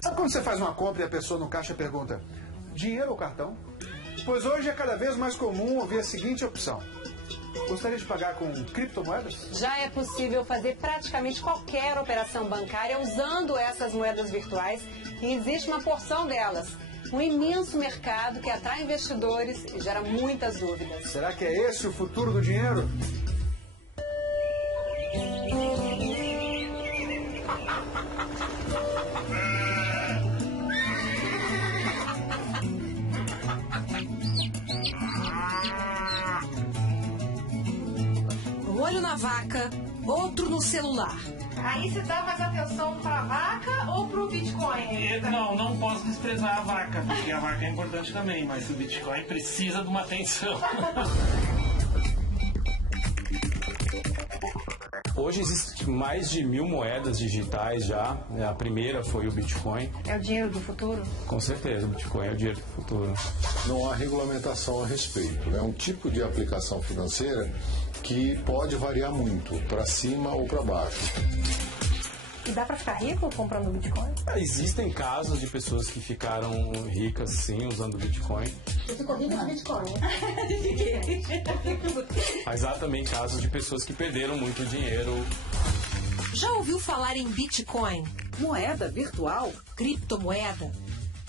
Sabe quando você faz uma compra e a pessoa no caixa pergunta: dinheiro ou cartão? Pois hoje é cada vez mais comum ouvir a seguinte opção: gostaria de pagar com criptomoedas? Já é possível fazer praticamente qualquer operação bancária usando essas moedas virtuais e existe uma porção delas. Um imenso mercado que atrai investidores e gera muitas dúvidas. Será que é esse o futuro do dinheiro? Um olho na vaca, outro no celular. Aí você dá mais atenção para a vaca ou para o Bitcoin? Não posso desprezar a vaca, porque a vaca é importante também, mas o Bitcoin precisa de uma atenção. Hoje existem mais de 1000 moedas digitais já. A primeira foi o Bitcoin. É o dinheiro do futuro? Com certeza, o Bitcoin é o dinheiro do futuro. Não há regulamentação a respeito. É um tipo de aplicação financeira que pode variar muito, para cima ou para baixo. E dá para ficar rico comprando Bitcoin? Existem casos de pessoas que ficaram ricas, sim, usando Bitcoin. Você ficou rico no Bitcoin? Mas há também casos de pessoas que perderam muito dinheiro. Já ouviu falar em Bitcoin? Moeda virtual? Criptomoeda?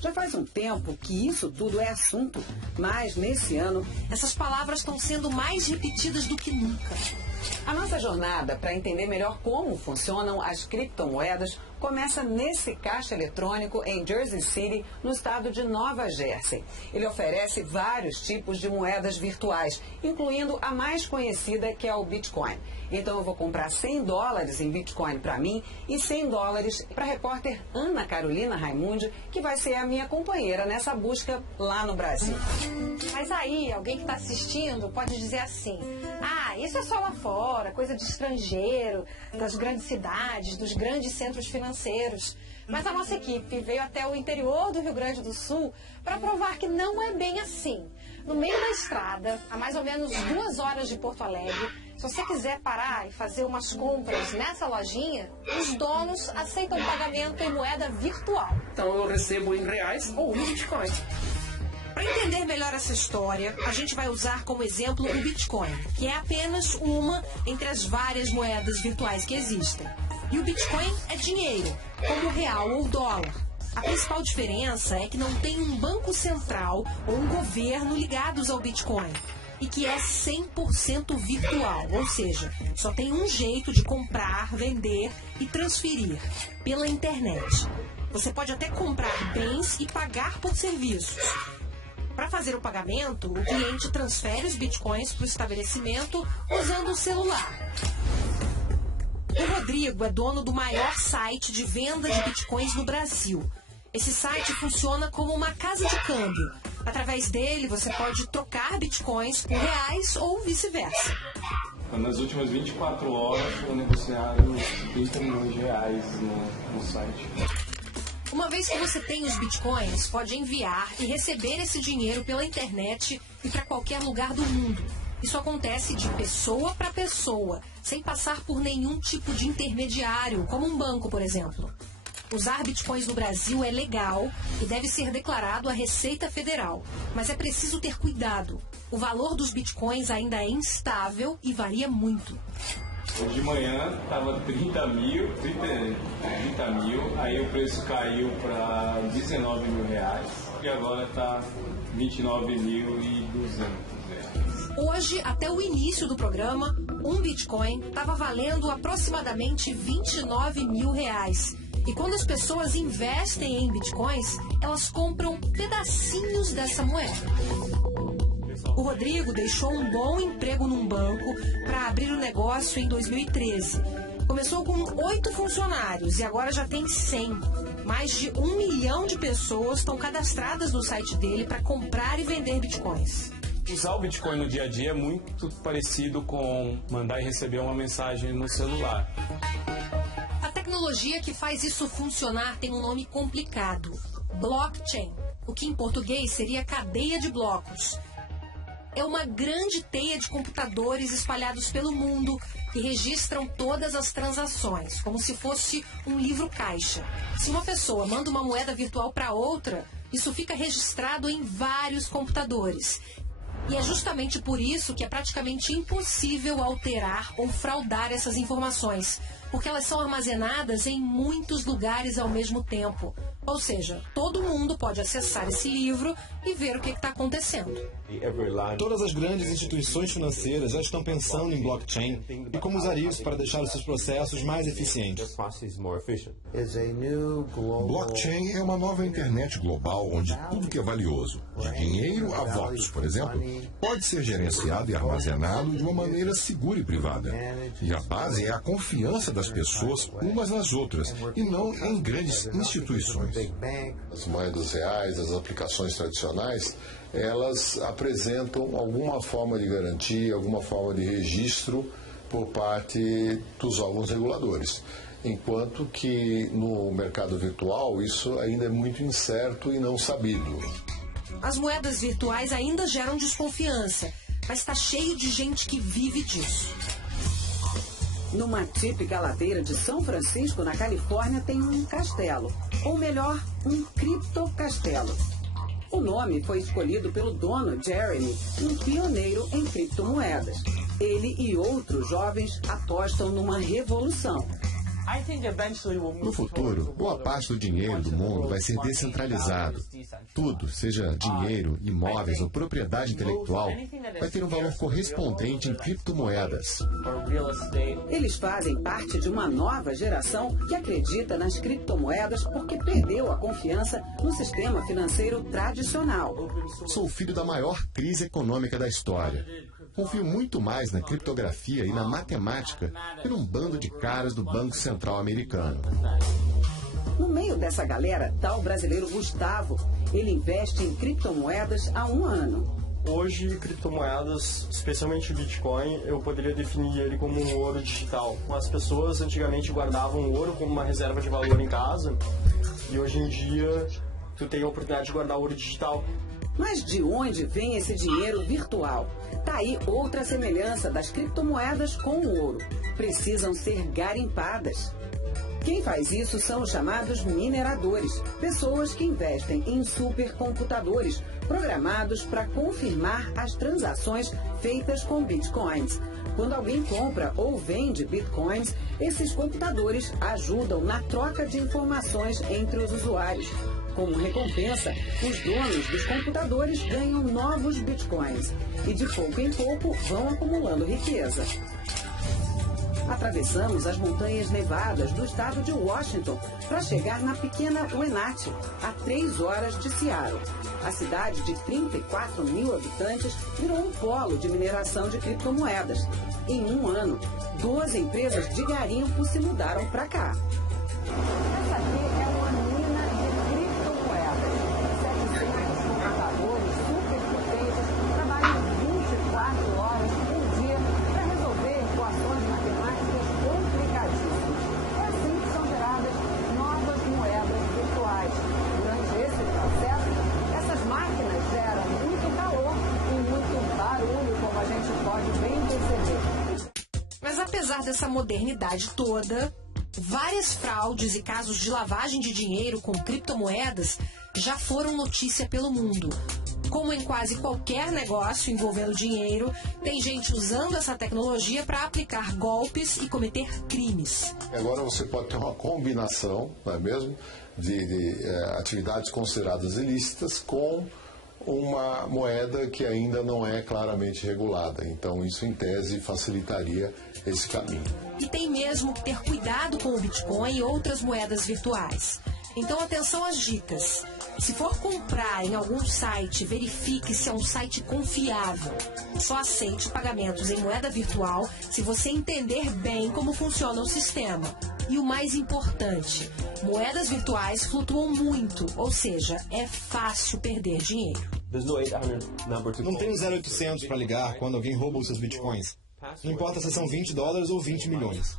Já faz um tempo que isso tudo é assunto, mas nesse ano essas palavras estão sendo mais repetidas do que nunca. A nossa jornada para entender melhor como funcionam as criptomoedas começa nesse caixa eletrônico em Jersey City, no estado de Nova Jersey. Ele oferece vários tipos de moedas virtuais, incluindo a mais conhecida, que é o Bitcoin. Então eu vou comprar $100 em Bitcoin para mim e $100 para a repórter Ana Carolina Raimundi, que vai ser a minha companheira nessa busca lá no Brasil. Mas aí, alguém que está assistindo pode dizer assim: ah, isso é só lá fora, coisa de estrangeiro, das grandes cidades, dos grandes centros financeiros. Mas a nossa equipe veio até o interior do Rio Grande do Sul para provar que não é bem assim. No meio da estrada, a mais ou menos 2 horas de Porto Alegre, se você quiser parar e fazer umas compras nessa lojinha, os donos aceitam pagamento em moeda virtual. Então eu recebo em reais ou em Bitcoin. Para entender melhor essa história, a gente vai usar como exemplo o Bitcoin, que é apenas uma entre as várias moedas virtuais que existem. E o Bitcoin é dinheiro, como o real ou o dólar. A principal diferença é que não tem um banco central ou um governo ligados ao Bitcoin. E que é 100% virtual, ou seja, só tem um jeito de comprar, vender e transferir, pela internet. Você pode até comprar bens e pagar por serviços. Para fazer o pagamento, o cliente transfere os bitcoins para o estabelecimento usando o celular. O Rodrigo é dono do maior site de venda de bitcoins no Brasil. Esse site funciona como uma casa de câmbio. Através dele, você pode trocar bitcoins por reais ou vice-versa. Nas últimas 24 horas, foram negociados 30 milhões de reais no site. Uma vez que você tem os bitcoins, pode enviar e receber esse dinheiro pela internet e para qualquer lugar do mundo. Isso acontece de pessoa para pessoa, sem passar por nenhum tipo de intermediário, como um banco, por exemplo. Usar bitcoins no Brasil é legal e deve ser declarado à Receita Federal, mas é preciso ter cuidado. O valor dos bitcoins ainda é instável e varia muito. Hoje de manhã estava 30 mil, aí o preço caiu para 19 mil reais e agora está 29.200 reais. Hoje, até o início do programa, um bitcoin estava valendo aproximadamente 29 mil reais. E quando as pessoas investem em bitcoins, elas compram pedacinhos dessa moeda. O Rodrigo deixou um bom emprego num banco para abrir o negócio em 2013. Começou com 8 funcionários e agora já tem 100. Mais de 1 milhão de pessoas estão cadastradas no site dele para comprar e vender bitcoins. Usar o Bitcoin no dia a dia é muito parecido com mandar e receber uma mensagem no celular. A tecnologia que faz isso funcionar tem um nome complicado: blockchain, o que em português seria cadeia de blocos. é uma grande teia de computadores espalhados pelo mundo que registram todas as transações, como se fosse um livro-caixa. Se uma pessoa manda uma moeda virtual para outra, isso fica registrado em vários computadores. E é justamente por isso que é praticamente impossível alterar ou fraudar essas informações, porque elas são armazenadas em muitos lugares ao mesmo tempo. Ou seja, todo mundo pode acessar esse livro e ver o que está acontecendo. Todas as grandes instituições financeiras já estão pensando em blockchain e como usar isso para deixar os seus processos mais eficientes. Blockchain é uma nova internet global onde tudo que é valioso, de dinheiro a votos, por exemplo, pode ser gerenciado e armazenado de uma maneira segura e privada. E a base é a confiança das pessoas umas nas outras e não em grandes instituições. As moedas reais, as aplicações tradicionais, elas apresentam alguma forma de garantia, alguma forma de registro por parte dos órgãos reguladores. Enquanto que no mercado virtual isso ainda é muito incerto e não sabido. As moedas virtuais ainda geram desconfiança, mas está cheio de gente que vive disso. Numa típica ladeira de São Francisco, na Califórnia, tem um castelo. Ou melhor, um criptocastelo. O nome foi escolhido pelo dono Jeremy, um pioneiro em criptomoedas. Ele e outros jovens apostam numa revolução. No futuro, boa parte do dinheiro do mundo vai ser descentralizado. Tudo, seja dinheiro, imóveis ou propriedade intelectual, vai ter um valor correspondente em criptomoedas. Eles fazem parte de uma nova geração que acredita nas criptomoedas porque perdeu a confiança no sistema financeiro tradicional. Sou filho da maior crise econômica da história. Confio muito mais na criptografia e na matemática que num bando de caras do Banco Central americano. No meio dessa galera está o brasileiro Gustavo. Ele investe em criptomoedas há 1 ano. Hoje, criptomoedas, especialmente Bitcoin, eu poderia definir ele como um ouro digital. As pessoas antigamente guardavam ouro como uma reserva de valor em casa e hoje em dia tu tem a oportunidade de guardar ouro digital. Mas de onde vem esse dinheiro virtual? Tá aí outra semelhança das criptomoedas com o ouro. Precisam ser garimpadas. Quem faz isso são os chamados mineradores, pessoas que investem em supercomputadores programados para confirmar as transações feitas com bitcoins. Quando alguém compra ou vende bitcoins, esses computadores ajudam na troca de informações entre os usuários. Como recompensa, os donos dos computadores ganham novos bitcoins e de pouco em pouco vão acumulando riqueza. Atravessamos as montanhas nevadas do estado de Washington para chegar na pequena Wenatchee, a 3 horas de Seattle. A cidade de 34 mil habitantes virou um polo de mineração de criptomoedas. Em 1 ano, 12 empresas de garimpo se mudaram para cá. Essa aqui é uma mina de criptomoedas. 700 computadores super potentes trabalham 24 horas por dia para resolver equações matemáticas complicadíssimas. É assim que são geradas novas moedas virtuais. Durante esse processo, essas máquinas geram muito calor e muito barulho, como a gente pode bem perceber. Mas apesar dessa modernidade toda, várias fraudes e casos de lavagem de dinheiro com criptomoedas já foram notícia pelo mundo. Como em quase qualquer negócio envolvendo dinheiro, tem gente usando essa tecnologia para aplicar golpes e cometer crimes. Agora você pode ter uma combinação, não é mesmo, de atividades consideradas ilícitas com uma moeda que ainda não é claramente regulada. Então isso, em tese, facilitaria esse caminho. E tem mesmo que ter cuidado com o Bitcoin e outras moedas virtuais. Então, atenção às dicas. Se for comprar em algum site, verifique se é um site confiável. Só aceite pagamentos em moeda virtual se você entender bem como funciona o sistema. E o mais importante, moedas virtuais flutuam muito, ou seja, é fácil perder dinheiro. Não tem um 0800 para ligar quando alguém rouba os seus bitcoins. Não importa se são $20 ou 20 milhões.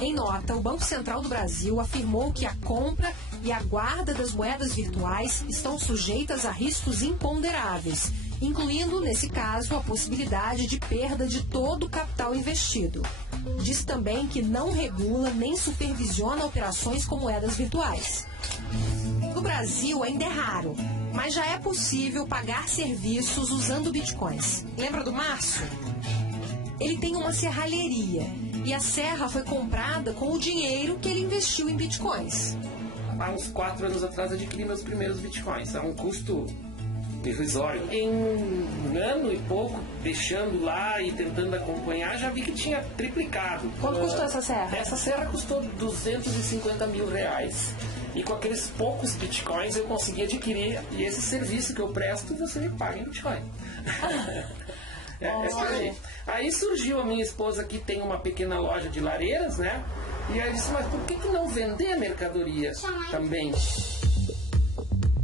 Em nota, o Banco Central do Brasil afirmou que a compra e a guarda das moedas virtuais estão sujeitas a riscos imponderáveis incluindo, nesse caso, a possibilidade de perda de todo o capital investido. Diz também que não regula nem supervisiona operações com moedas virtuais. No Brasil ainda é raro, mas já é possível pagar serviços usando bitcoins. Lembra do Márcio? Ele tem uma serralheria e a serra foi comprada com o dinheiro que ele investiu em bitcoins. Há uns 4 anos atrás adquiri meus primeiros bitcoins a um custo irrisório. Em um ano e pouco, deixando lá e tentando acompanhar, já vi que tinha triplicado. Quanto custou essa serra? Essa serra custou 250 mil reais. E com aqueles poucos bitcoins eu consegui adquirir. E esse serviço que eu presto, você me paga em bitcoin. Aí surgiu a minha esposa, que tem uma pequena loja de lareiras, né? E aí eu disse, mas por que não vender a mercadoria também?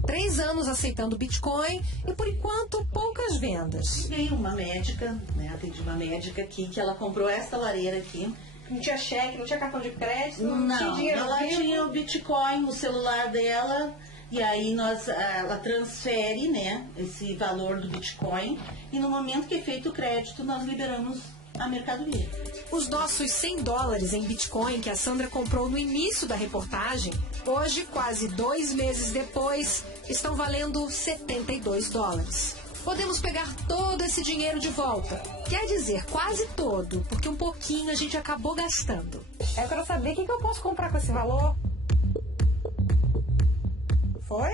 3 anos aceitando Bitcoin e, por enquanto, poucas vendas. Veio uma médica, né? Atendi uma médica aqui, que ela comprou essa lareira aqui. Não tinha cheque, não tinha cartão de crédito, Não, tinha dinheiro ela vivo. tinha o Bitcoin no celular dela. E aí ela transfere, né, esse valor do Bitcoin e no momento que é feito o crédito, nós liberamos a mercadoria. Os nossos $100 em Bitcoin que a Sandra comprou no início da reportagem, hoje, quase 2 meses depois, estão valendo $72. Podemos pegar todo esse dinheiro de volta. Quer dizer, quase todo, porque um pouquinho a gente acabou gastando. Eu quero saber o que eu posso comprar com esse valor. Foi?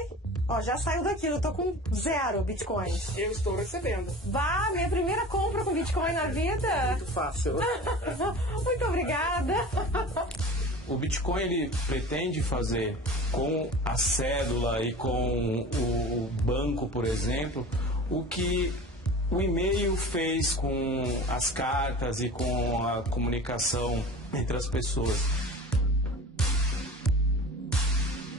Ó, já saiu daquilo, eu tô com 0 bitcoins. Eu estou recebendo. Vá, minha primeira compra com bitcoin na vida. Muito fácil. Muito obrigada. O Bitcoin ele pretende fazer com a cédula e com o banco, por exemplo, o que o e-mail fez com as cartas e com a comunicação entre as pessoas.